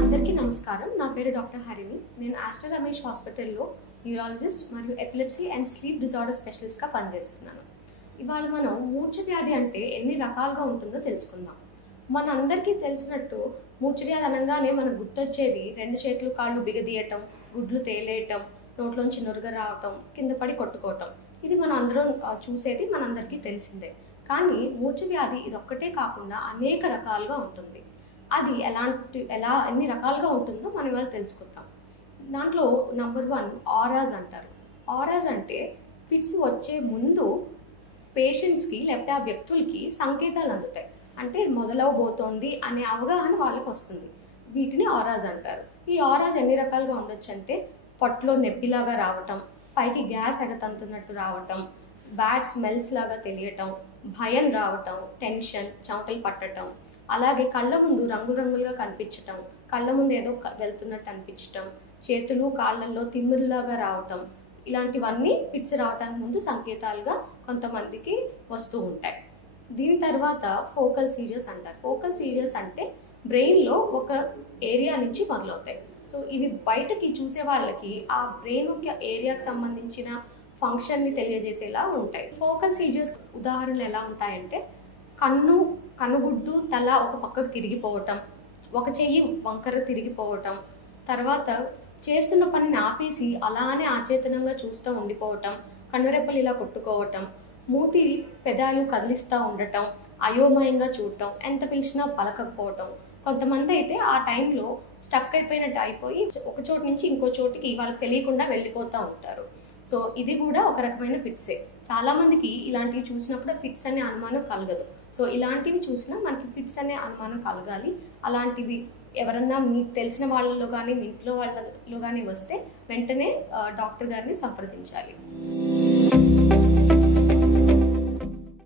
అందరికీ నమస్కారం. నా పేరు డాక్టర్ హరిణి. నేను ఆస్టర్ రమేష్ హాస్పిటల్లో న్యూరాలజిస్ట్ మరియు ఎపిలెప్సీ అండ్ స్లీప్ డిజార్డర్ స్పెషలిస్ట్గా పనిచేస్తున్నాను. ఇవాళ మనం మూర్ఛ వ్యాధి అంటే ఎన్ని రకాలుగా ఉంటుందో తెలుసుకుందాం. మనందరికీ తెలిసినట్టు మూర్ఛ వ్యాధి అనగానే మనకు గుర్తొచ్చేది 2 చేతులు కాళ్ళు బిగదీయటం, గుడ్లు తేలేయటం, నోట్లోంచి నురగ రావటం, కింద పడి కొట్టుకోవటం. ఇది మనం అందరం చూసేది, మనందరికీ తెలిసిందే. కానీ మూర్ఛ వ్యాధి ఇదొక్కటే కాకుండా అనేక రకాలుగా ఉంటుంది. అది ఎన్ని రకాలుగా ఉంటుందో మనం ఇవాళ తెలుసుకుందాం. దాంట్లో నెంబర్ 1 ఆరాస్ అంటారు. ఆరాస్ అంటే ఫిట్స్ వచ్చే ముందు పేషెంట్స్కి లేకపోతే ఆ వ్యక్తులకి సంకేతాలు అందుతాయి. అంటే మొదలవబోతోంది అనే అవగాహన వాళ్ళకి వస్తుంది. వీటిని ఆరాస్ అంటారు. ఈ ఆరాస్ ఎన్ని రకాలుగా ఉండొచ్చు అంటే పొట్టలో నొప్పిలాగా రావటం, పైకి గ్యాస్ ఎగతంతున్నట్టు రావటం, బ్యాడ్ స్మెల్స్ లాగా తెలియటం, భయం రావటం, టెన్షన్, చెమటలు పట్టడం, అలాగే కళ్ళ ముందు రంగురంగులుగా కనిపించటం, కళ్ళ ముందు ఏదో వెళ్తున్నట్టు అనిపించటం, చేతులు కాళ్ళల్లో తిమ్మిరిలాగా రావటం, ఇలాంటివన్నీ ఫిట్స్ రావడానికి ముందు సంకేతాలుగా కొంతమందికి వస్తూ ఉంటాయి. దీని తర్వాత ఫోకల్ సీజర్స్ అంటారు. ఫోకల్ సీజర్స్ అంటే బ్రెయిన్లో ఒక ఏరియా నుంచి మొదలవుతాయి. సో ఇవి బయటకి చూసే వాళ్ళకి ఆ బ్రెయిన్ యొక్క ఏరియాకి సంబంధించిన ఫంక్షన్ని తెలియజేసేలా ఉంటాయి. ఫోకల్ సీజర్స్ ఉదాహరణలు ఎలా ఉంటాయంటే కనుగుడ్డు తల ఒక పక్కకు తిరిగిపోవటం, ఒక చెయ్యి వంకర తిరిగిపోవటం, తర్వాత చేస్తున్న పనిని ఆపేసి అలానే అచేతనంగా చూస్తూ ఉండిపోవటం, కన్నురెప్పలు ఇలా కొట్టుకోవటం, మూతి పెదాలు కదిలిస్తూ ఉండటం, అయోమయంగా చూడటం, ఎంత పిలిచినా పలకకపోవటం. కొంతమంది అయితే ఆ టైంలో స్టక్ అయిపోయినట్టు అయిపోయి ఒక చోటు నుంచి ఇంకో చోటికి వాళ్ళకి తెలియకుండా వెళ్ళిపోతూ ఉంటారు. సో ఇది కూడా ఒక రకమైన ఫిట్సే. చాలామందికి ఇలాంటివి చూసినప్పుడు ఫిట్స్ అనే అనుమానం కలగదు. సో ఇలాంటివి చూసినా మనకి ఫిట్స్ అనే అనుమానం కలగాలి. అలాంటివి ఎవరన్నా మీకు తెలిసిన వాళ్ళలో కానీ మీ ఇంట్లో వాళ్ళలో కానీ వస్తే వెంటనే డాక్టర్ గారిని సంప్రదించాలి.